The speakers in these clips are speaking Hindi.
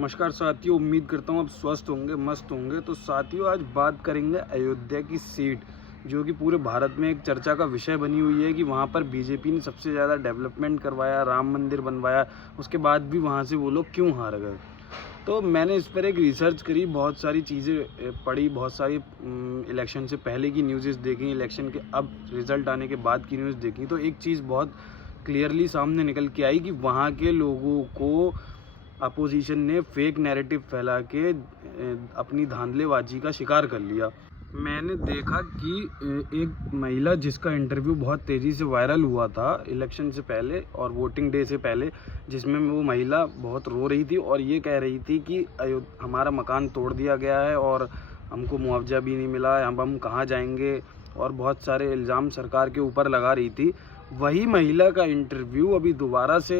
नमस्कार साथियों, उम्मीद करता हूँ आप स्वस्थ होंगे, मस्त होंगे। तो साथियों, आज बात करेंगे अयोध्या की सीट, जो कि पूरे भारत में एक चर्चा का विषय बनी हुई है कि वहाँ पर बीजेपी ने सबसे ज़्यादा डेवलपमेंट करवाया, राम मंदिर बनवाया, उसके बाद भी वहाँ से वो लोग क्यों हार गए। तो मैंने इस पर एक रिसर्च करी, बहुत सारी चीज़ें पढ़ी, बहुत सारी इलेक्शन से पहले की न्यूज़ देखी, इलेक्शन के अब रिज़ल्ट आने के बाद की न्यूज़ देखी। तो एक चीज़ बहुत क्लियरली सामने निकल के आई कि वहाँ के लोगों को अपोजिशन ने फेक नैरेटिव फैला के अपनी धांधलेबाजी का शिकार कर लिया। मैंने देखा कि एक महिला जिसका इंटरव्यू बहुत तेज़ी से वायरल हुआ था इलेक्शन से पहले और वोटिंग डे से पहले, जिसमें वो महिला बहुत रो रही थी और ये कह रही थी कि हमारा मकान तोड़ दिया गया है और हमको मुआवजा भी नहीं मिला है, हम कहाँ जाएंगे, और बहुत सारे इल्ज़ाम सरकार के ऊपर लगा रही थी। वही महिला का इंटरव्यू अभी दोबारा से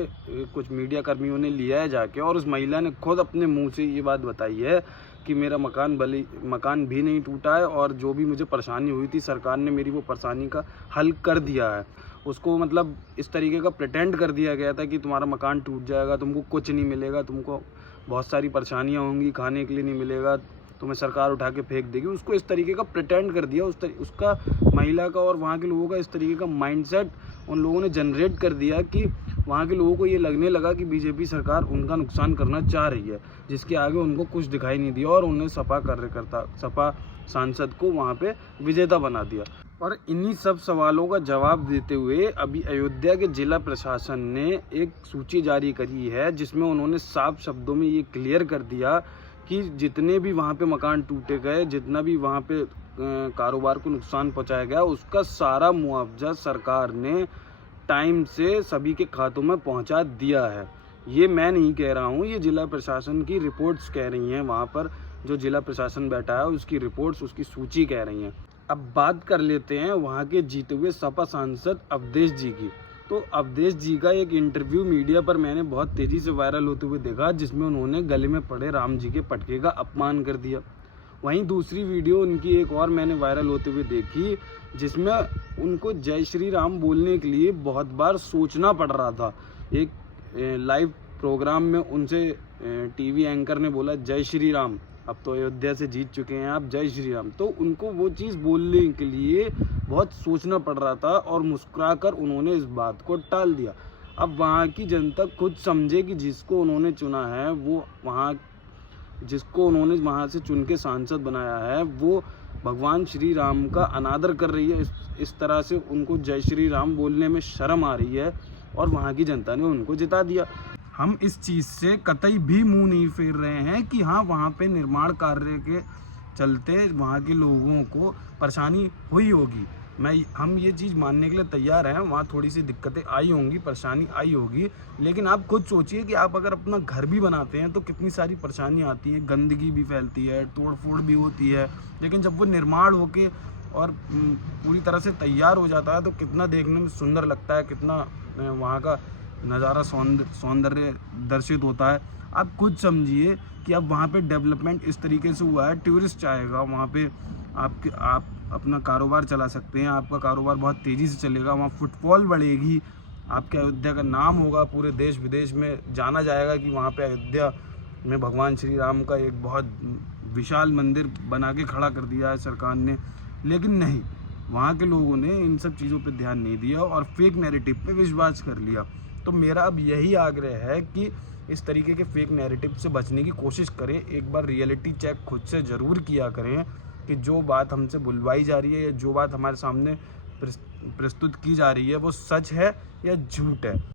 कुछ मीडिया कर्मियों ने लिया है जाके, और उस महिला ने खुद अपने मुंह से ये बात बताई है कि मेरा मकान भी नहीं टूटा है और जो भी मुझे परेशानी हुई थी सरकार ने मेरी वो परेशानी का हल कर दिया है। उसको मतलब इस तरीके का प्रिटेंड कर दिया गया था कि तुम्हारा मकान टूट जाएगा, तुमको कुछ नहीं मिलेगा, तुमको बहुत सारी परेशानियाँ होंगी, खाने के लिए नहीं मिलेगा, तुम्हें सरकार उठा के फेंक देगी। उसको इस तरीके का प्रिटेंड कर दिया, उसका महिला का और वहाँ के लोगों का इस तरीके का माइंडसेट उन लोगों ने जनरेट कर दिया कि वहाँ के लोगों को ये लगने लगा कि बीजेपी सरकार उनका नुकसान करना चाह रही है, जिसके आगे उनको कुछ दिखाई नहीं दिया और उन्हें सपा सांसद को वहाँ पे विजेता बना दिया। और इन्हीं सब सवालों का जवाब देते हुए अभी अयोध्या के जिला प्रशासन ने एक सूची जारी करी है, जिसमें उन्होंने साफ शब्दों में ये क्लियर कर दिया कि जितने भी वहाँ पे मकान टूटे गए, जितना भी वहाँ पे कारोबार को नुकसान पहुँचाया गया, उसका सारा मुआवजा सरकार ने टाइम से सभी के खातों में पहुँचा दिया है। ये मैं नहीं कह रहा हूँ, ये जिला प्रशासन की रिपोर्ट्स कह रही हैं। वहाँ पर जो जिला प्रशासन बैठा है उसकी रिपोर्ट्स, उसकी सूची कह रही हैं। अब बात कर लेते हैं वहाँ के जीते हुए सपा सांसद अवधेश जी की। तो अवधेश जी का एक इंटरव्यू मीडिया पर मैंने बहुत तेज़ी से वायरल होते हुए देखा, जिसमें उन्होंने गले में पड़े राम जी के पटके का अपमान कर दिया। वहीं दूसरी वीडियो उनकी एक और मैंने वायरल होते हुए देखी, जिसमें उनको जय श्री राम बोलने के लिए बहुत बार सोचना पड़ रहा था। एक लाइव प्रोग्राम में उनसे टीवी एंकर ने बोला जय श्री राम, अब तो अयोध्या से जीत चुके हैं आप, जय श्री राम। तो उनको वो चीज़ बोलने के लिए बहुत सोचना पड़ रहा था और मुस्कुराकर उन्होंने इस बात को टाल दिया। अब वहाँ की जनता खुद समझे कि जिसको उन्होंने चुना है, जिसको उन्होंने वहाँ से चुन के सांसद बनाया है, वो भगवान श्री राम का अनादर कर रही है। इस तरह से उनको जय श्री राम बोलने में शर्म आ रही है और वहाँ की जनता ने उनको जिता दिया। हम इस चीज़ से कतई भी मुंह नहीं फेर रहे हैं कि हाँ, वहाँ पे निर्माण कार्य के चलते वहाँ के लोगों को परेशानी हुई होगी। हम ये चीज़ मानने के लिए तैयार हैं, वहाँ थोड़ी सी दिक्कतें आई होंगी, परेशानी आई होगी, लेकिन आप खुद सोचिए कि आप अगर अपना घर भी बनाते हैं तो कितनी सारी परेशानी आती है, गंदगी भी फैलती है, तोड़ फोड़ भी होती है। लेकिन जब वो निर्माण होके और पूरी तरह से तैयार हो जाता है तो कितना देखने में सुंदर लगता है, कितना वहाँ का नज़ारा सौंदर्य दर्शित होता है। आप खुद समझिए कि अब वहाँ पे डेवलपमेंट इस तरीके से हुआ है, टूरिस्ट आएगा वहाँ पे, आप अपना कारोबार चला सकते हैं, आपका कारोबार बहुत तेज़ी से चलेगा, वहाँ फुटफॉल बढ़ेगी, आपके अयोध्या का नाम होगा, पूरे देश विदेश में जाना जाएगा कि वहाँ पे अयोध्या में भगवान श्री राम का एक बहुत विशाल मंदिर बना के खड़ा कर दिया है सरकार ने। लेकिन नहीं, वहाँ के लोगों ने इन सब चीज़ों पे ध्यान नहीं दिया और फेक नैरेटिव पे विश्वास कर लिया। तो मेरा अब यही आग्रह है कि इस तरीके के फेक नैरेटिव से बचने की कोशिश करें। एक बार रियलिटी चेक खुद से ज़रूर किया करें कि जो बात हमसे बुलवाई जा रही है या जो बात हमारे सामने प्रस्तुत की जा रही है वो सच है या झूठ है।